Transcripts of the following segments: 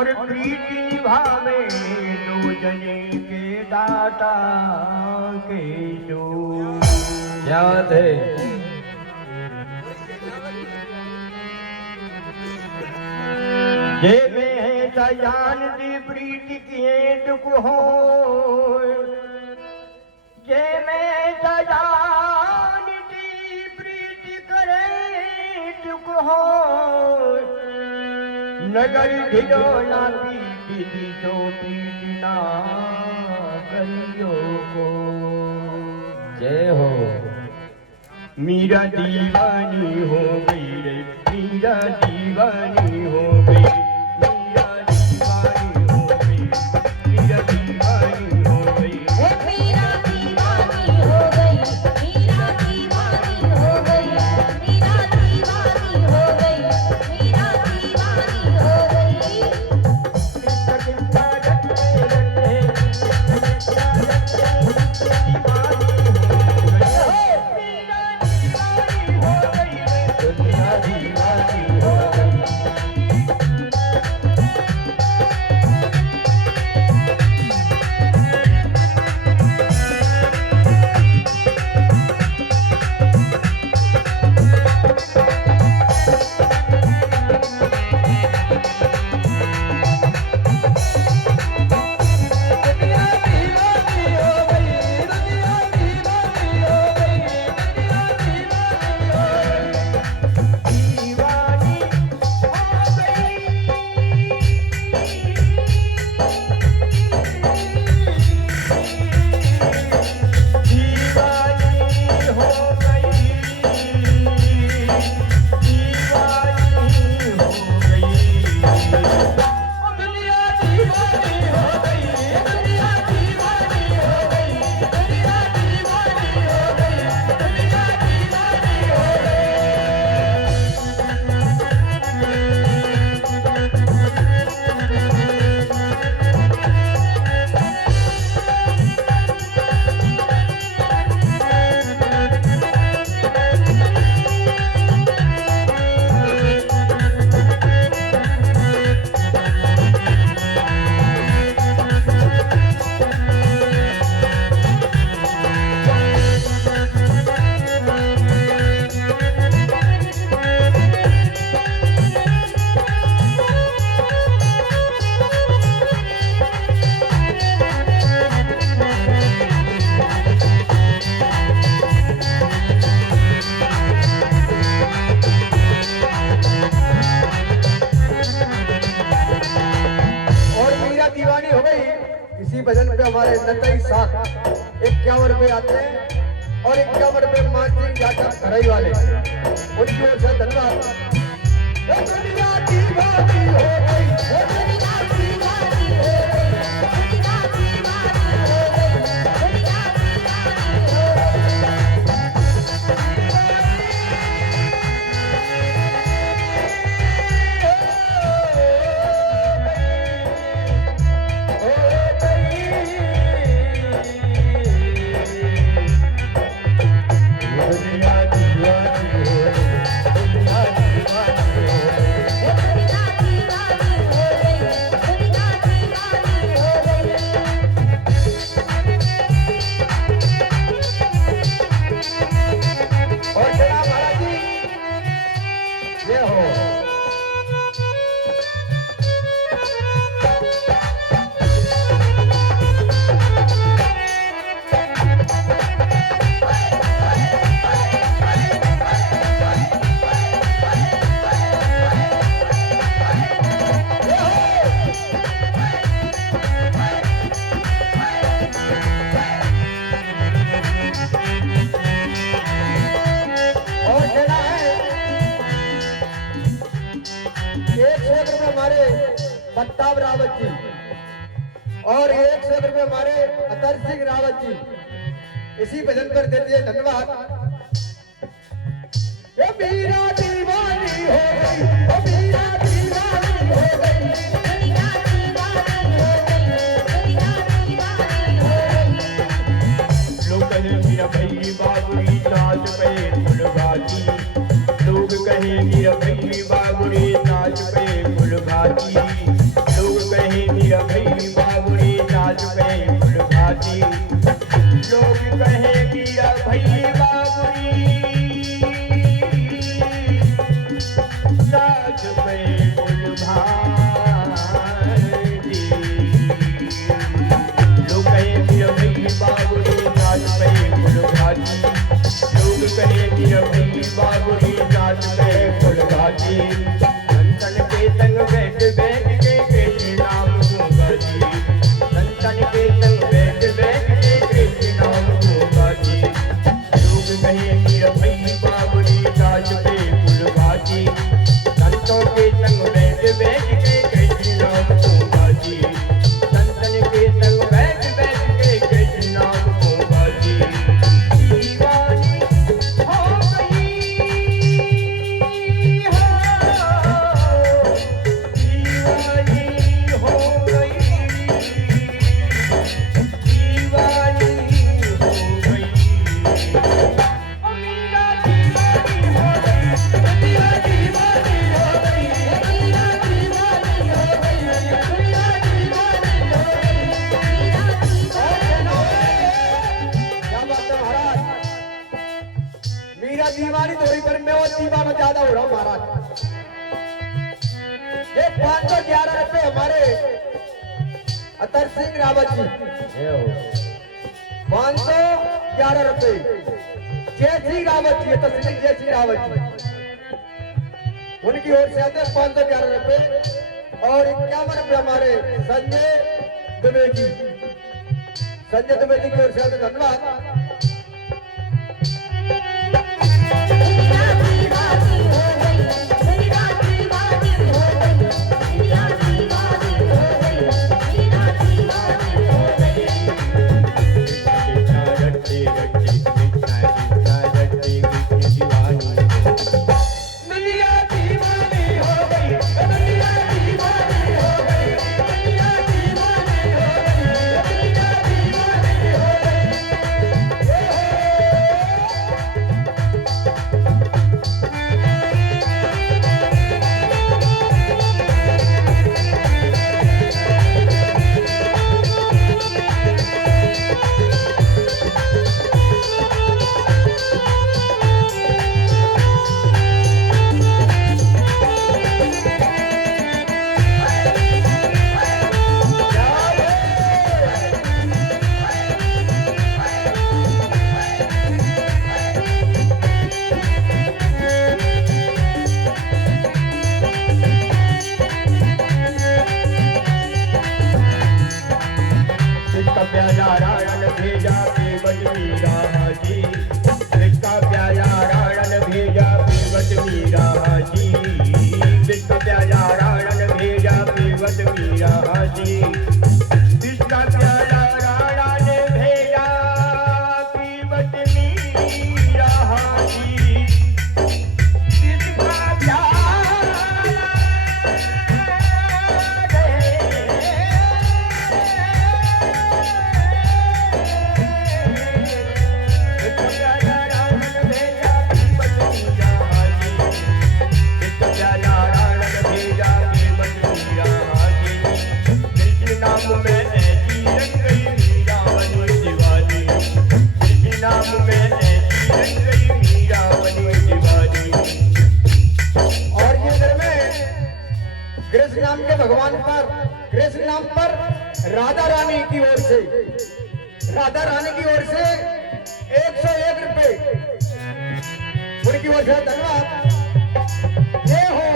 और प्रीति निभावे दो जने के दाता के जो क्या बात है। जे में सजान दी प्रीति किए दुख हो, जे में सजान दी प्रीति करे दुख हो, नगर ढिलो ना पीती दी तो पीती ना करियो को। जय हो। मीरा दीवानी हो गई रे, मीरा दीवानी हो गई, मीरा दीवानी हो गई, मीरा दीवानी हो गई, मीरा दीवानी हो गई, मीरा दीवानी हो गई, मीरा दीवानी हो गई, मीरा दीवानी हो गई। कृष्ण रखते रखते दुनिया दीवानी हो गई। इसी भजन पे हमारे नतई साथ 51 रुपए आते हैं और 51 रुपए मानसिंह जाटक घरई वाले, उनकी ओर से धन्यवाद। दुनिया दीवानी हो गई, दुनिया दीवानी हो गई, दुनिया दीवानी हो गई, दुनिया दीवानी हो प्रताप रावत जी और 100 रुपए हमारे अतर सिंह रावत जी इसी भजन पर देते हैं धन्यवाद। मीरा दीवानी हो गई, मीरा दीवानी हो गई, दुनिया दीवानी हो गई, दुनिया दीवानी हो गई। लोग कहे मीरा भाई बाबुरी नाच पे फुलबाजी, लोग कहे मीरा भाई बाबुरी नाच पे फुलबाजी, लोग लोग कहे मीरा भई बाबुरी साज पे कुल भारी लोग कहे मीरा भई बाबुरी साज पे कुल भारी लोग कहे मीरा भई बाबुरी साज पे कुल भारी संतन के संग बैठ बैठ के कृष्ण नाम दूंगा जी संतन के संग बैठ बैठ के कृष्ण नाम दूंगा जी लोग कहे मीरा भई बाबुरी साज पे कुल भारी संतों के संग बैठ बैठ के कृष्ण नाम दूंगा जी संतन के संग बैठ बैठ के कृष्ण नाम दूंगा जी दीवानी हो गई दीवानी हो गई दीवानी हो गई ओ मीरा दीवानी हो गई मीरा दीवानी हो गई मीरा दीवानी हो गई मीरा दीवानी हो गई मीरा क्या बात है महाराज? मीरा दीवानी थोड़ी पर मैं और दीवाना ज्यादा हो रहा हूँ महाराज। ये 511 रुपए हमारे अतर सिंह रावत जी 511 रुपए जयश्री रावत जी तस्वीर जयश्री रावत जी उनकी ओर से आते 511 रुपए और 51 रुपए हमारे संजय दुबे जी की ओर से आते धन्यवाद। मीरा दीवानी हो गई मीरा दीवानी हो गई मीरा दीवानी हो गई मीरा दीवानी हो गई कृष्णा रट्टे रट्टे कृष्णा रट्टे कृष्ण दीवानी मीरा दीवानी हो गई मीरा दीवानी हो गई मीरा दीवानी हो गई मीरा दीवानी हो गई जिसका प्याला रावण भेजा पीवट मीरा जी जिसका प्याला रावण भेजा पीवट मीरा जी जिसका प्याला रावण भेजा पीवट मीरा जी जिसका प्याला रावण भेजा पीवट मीरा जी जिसका और ये घर में कृष्ण नाम के भगवान पर कृष्ण नाम पर राधा रानी की ओर से 101 रुपए उनकी ओर से धन्यवाद। ये हो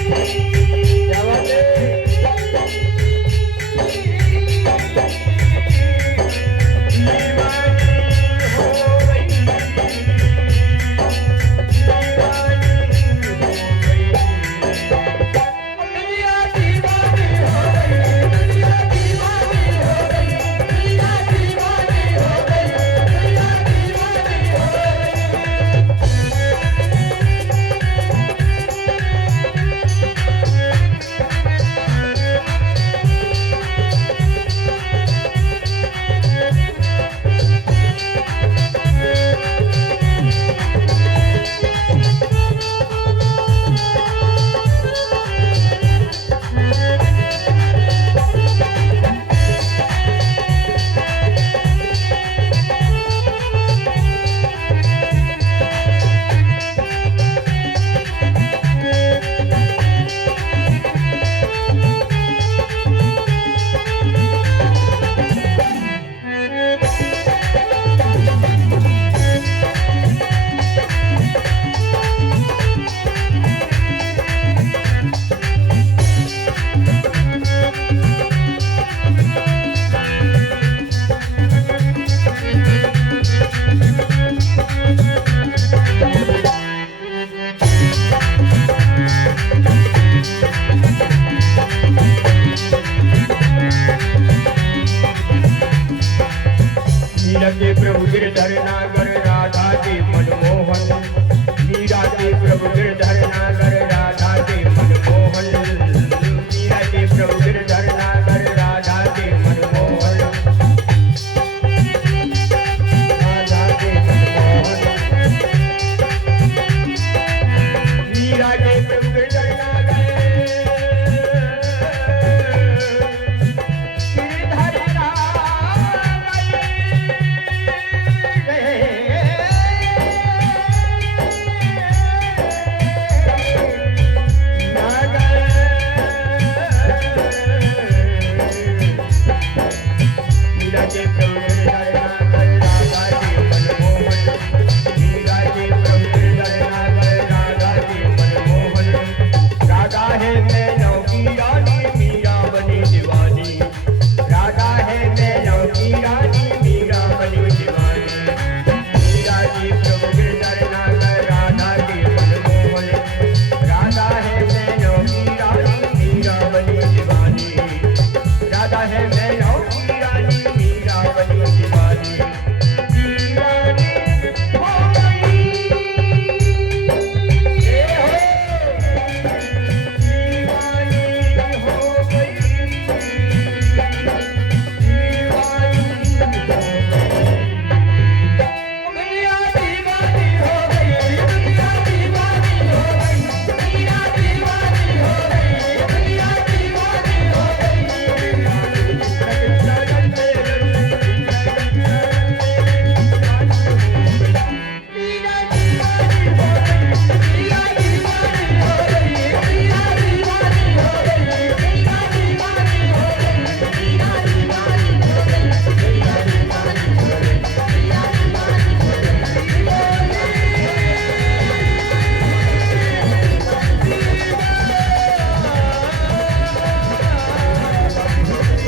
क्या बात है? दीवानी हो गई मीरा के प्रभु गिरधर नागर राधा के मनमोहन मीरा के प्रभु गिरधर नागर राधा के मनमोहन मीरा के प्रभु गिरधर नागर राधा के मनमोहन राधा के मनमोहन मीरा के प्रभु गिरधर नागर मीरा के